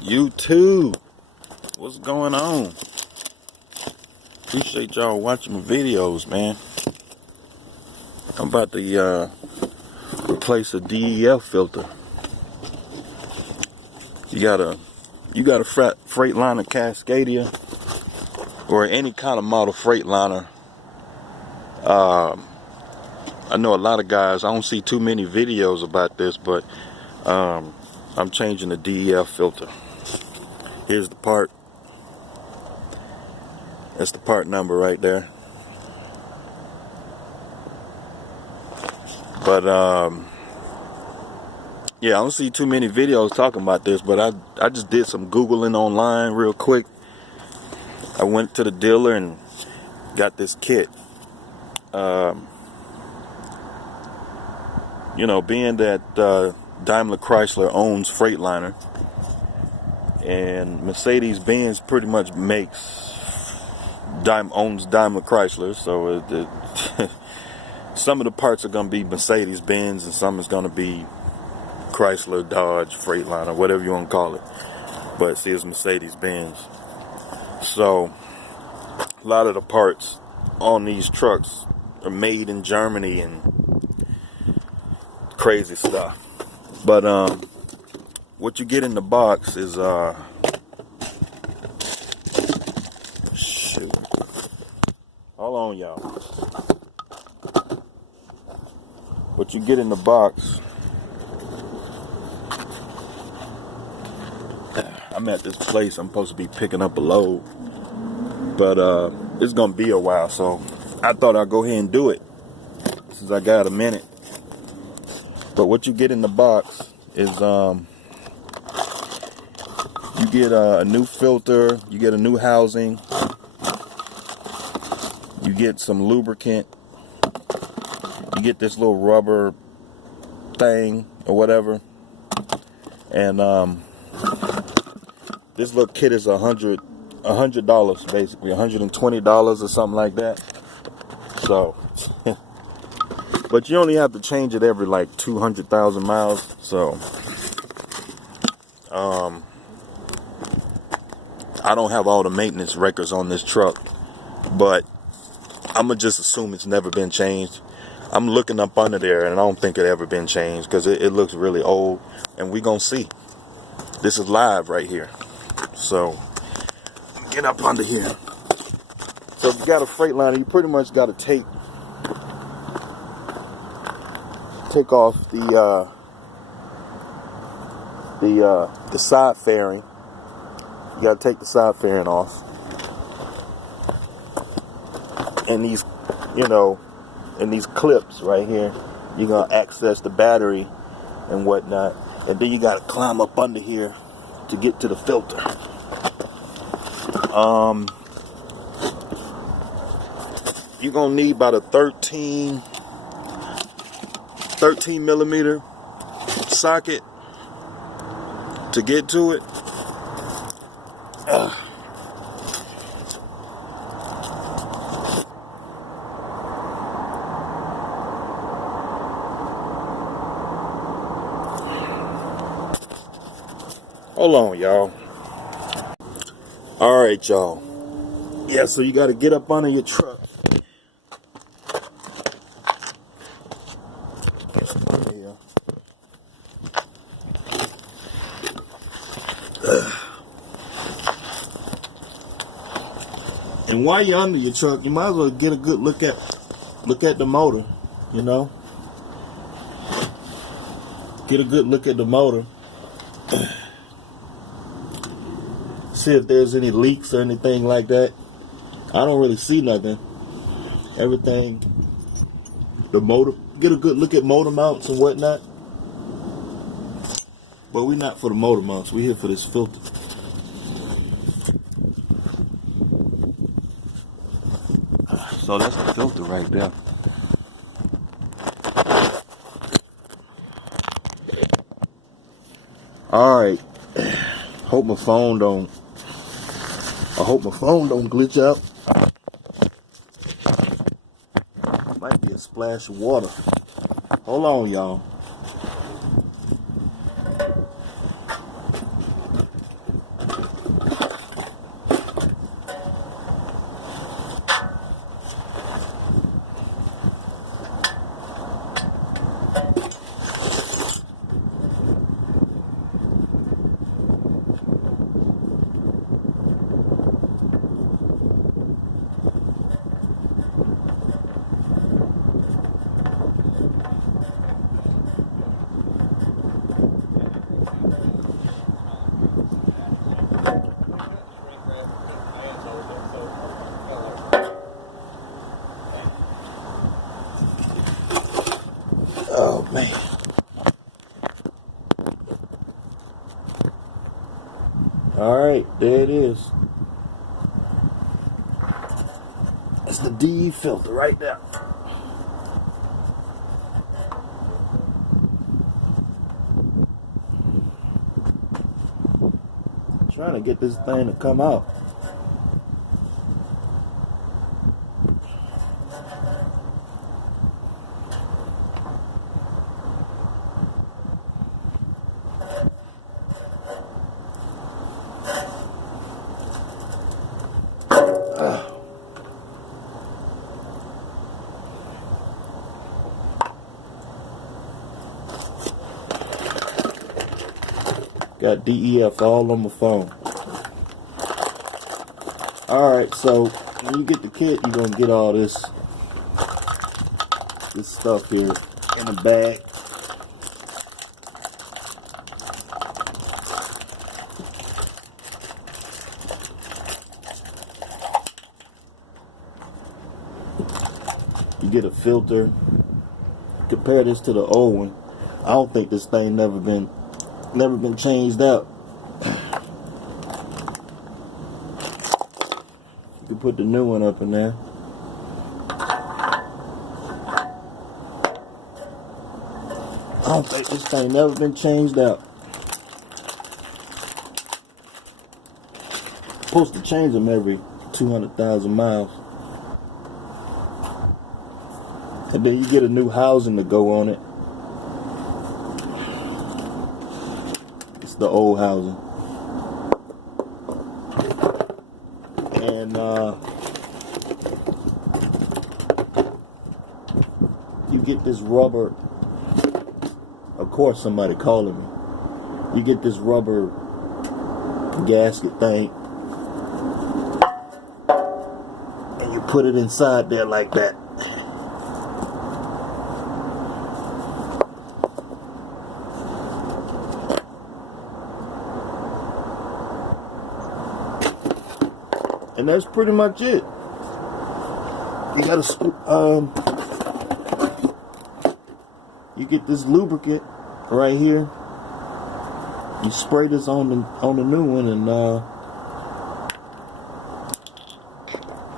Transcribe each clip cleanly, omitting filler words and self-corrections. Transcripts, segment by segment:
YouTube, what's going on? Appreciate y'all watching my videos, man. I'm about to replace a DEF filter. You got a Freightliner Cascadia or any kind of model Freightliner. I know a lot of guys, I don't see too many videos about this, but I'm changing the DEF filter. Here's the part. That's the part number right there. But yeah, I don't see too many videos talking about this, but I just did some Googling online real quick. I went to the dealer and got this kit. You know, being that Daimler Chrysler owns Freightliner, and Mercedes-Benz pretty much owns Daimler Chrysler, so some of the parts are going to be Mercedes-Benz and some is going to be Chrysler, Dodge, Freightliner, whatever you want to call it. But see, it's Mercedes-Benz. So a lot of the parts on these trucks are made in Germany and crazy stuff. But what you get in the box is shoot. Hold on, y'all. What you get in the box, I'm at this place, I'm supposed to be picking up a load, but it's gonna be a while, so I thought I'd go ahead and do it since I got a minute. But what you get in the box is you get a new filter, you get a new housing, you get some lubricant, you get this little rubber thing or whatever, and this little kit is $100 basically, $120 or something like that. So but you only have to change it every like 200,000 miles. So I don't have all the maintenance records on this truck, but I'm gonna just assume it's never been changed. I'm looking up under there and I don't think it ever been changed because it looks really old, and we gonna see. This is live right here. So get up under here. So if you got a Freightliner, you pretty much got to take off the side fairing. You got to take the side fairing off, and these, and these clips right here, you're gonna access the battery and whatnot, and then you got to climb up under here to get to the filter. You're gonna need about a 13 millimeter socket to get to it. Hold on, y'all. All right, y'all. Yeah, so you got to get up under your truck. And while you're under your truck, you might as well get a good look at the motor, Get a good look at the motor. See if there's any leaks or anything like that. I don't really see nothing. Everything, the motor, get a good look at motor mounts and whatnot. But we're not for the motor mounts, we're here for this filter. So that's the filter right there. Alright. Hope my phone don't glitch out. Might be a splash of water. Hold on, y'all. Alright, there it is. It's the DE filter right there. Trying to get this thing to come out. Got DEF all on my phone. Alright, so when you get the kit, you're gonna get all this stuff here in a bag. You get a filter. Compare this to the old one. I don't think this thing never been changed out. You can put the new one up in there. I don't think this thing never been changed out. Supposed to change them every 200,000 miles. And then you get a new housing to go on it. It's the old housing. And you get this rubber. Of course somebody calling me. You get this rubber gasket thing. And you put it inside there like that. And that's pretty much it. You gotta you get this lubricant right here. You spray this on the new one, and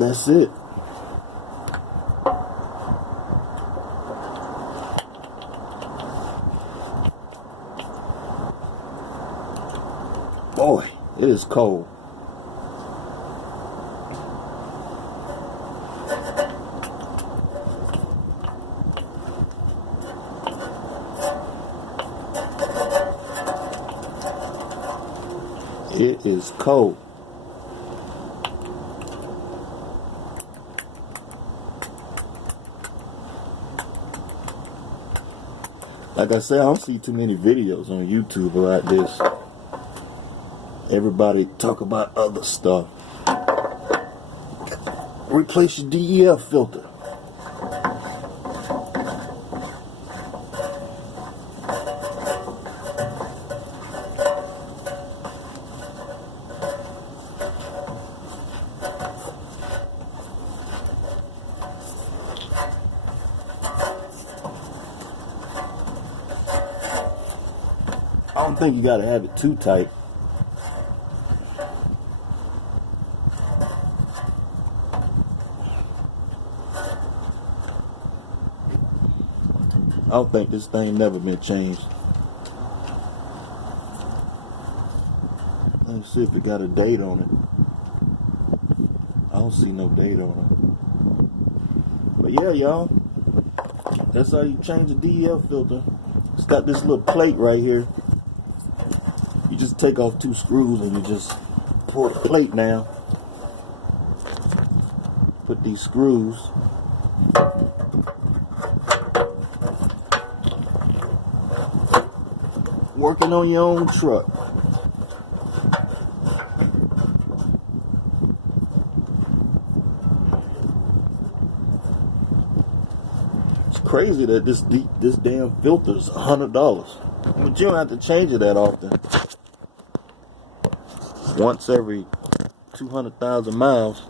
that's it. Boy, it is cold. It is cold. Like I said, I don't see too many videos on YouTube about this. Everybody talk about other stuff. Replace your DEF filter. I don't think you gotta have it too tight. I don't think this thing never been changed. Let's see if it got a date on it. I don't see no date on it. But yeah, y'all, that's how you change the DEF filter. It's got this little plate right here. You just take off 2 screws and you just pull the plate down. Put these screws. Working on your own truck. It's crazy that this damn filter is $100. But you don't have to change it that often. Once every 200,000 miles.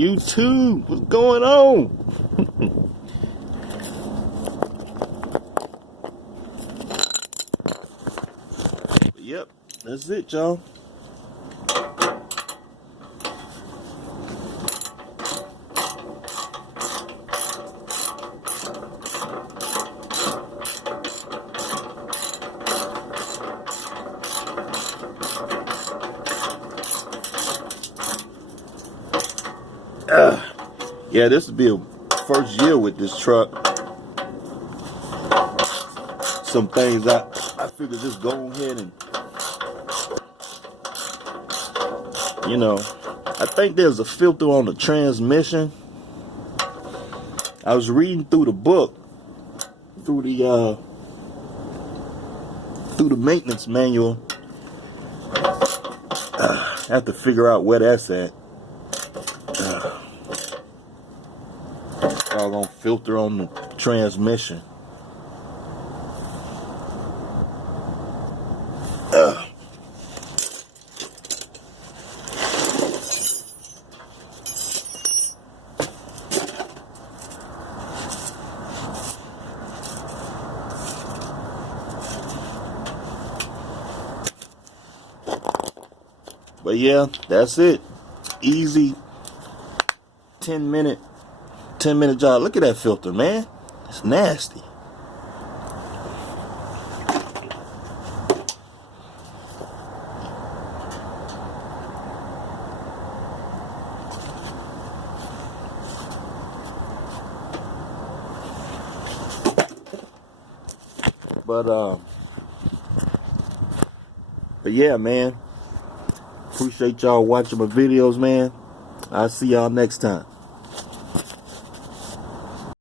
YouTube, what's going on? Yep, that's it, y'all. Yeah, this will be a first year with this truck. Some things I figured just go ahead and, you know, I think there's a filter on the transmission. I was reading through the book, through the maintenance manual. I have to figure out where that's at. Doggone filter on the transmission. But yeah, that's it. Easy 10-minute job. Look at that filter, man. It's nasty. But yeah, man. Appreciate y'all watching my videos, man. I'll see y'all next time.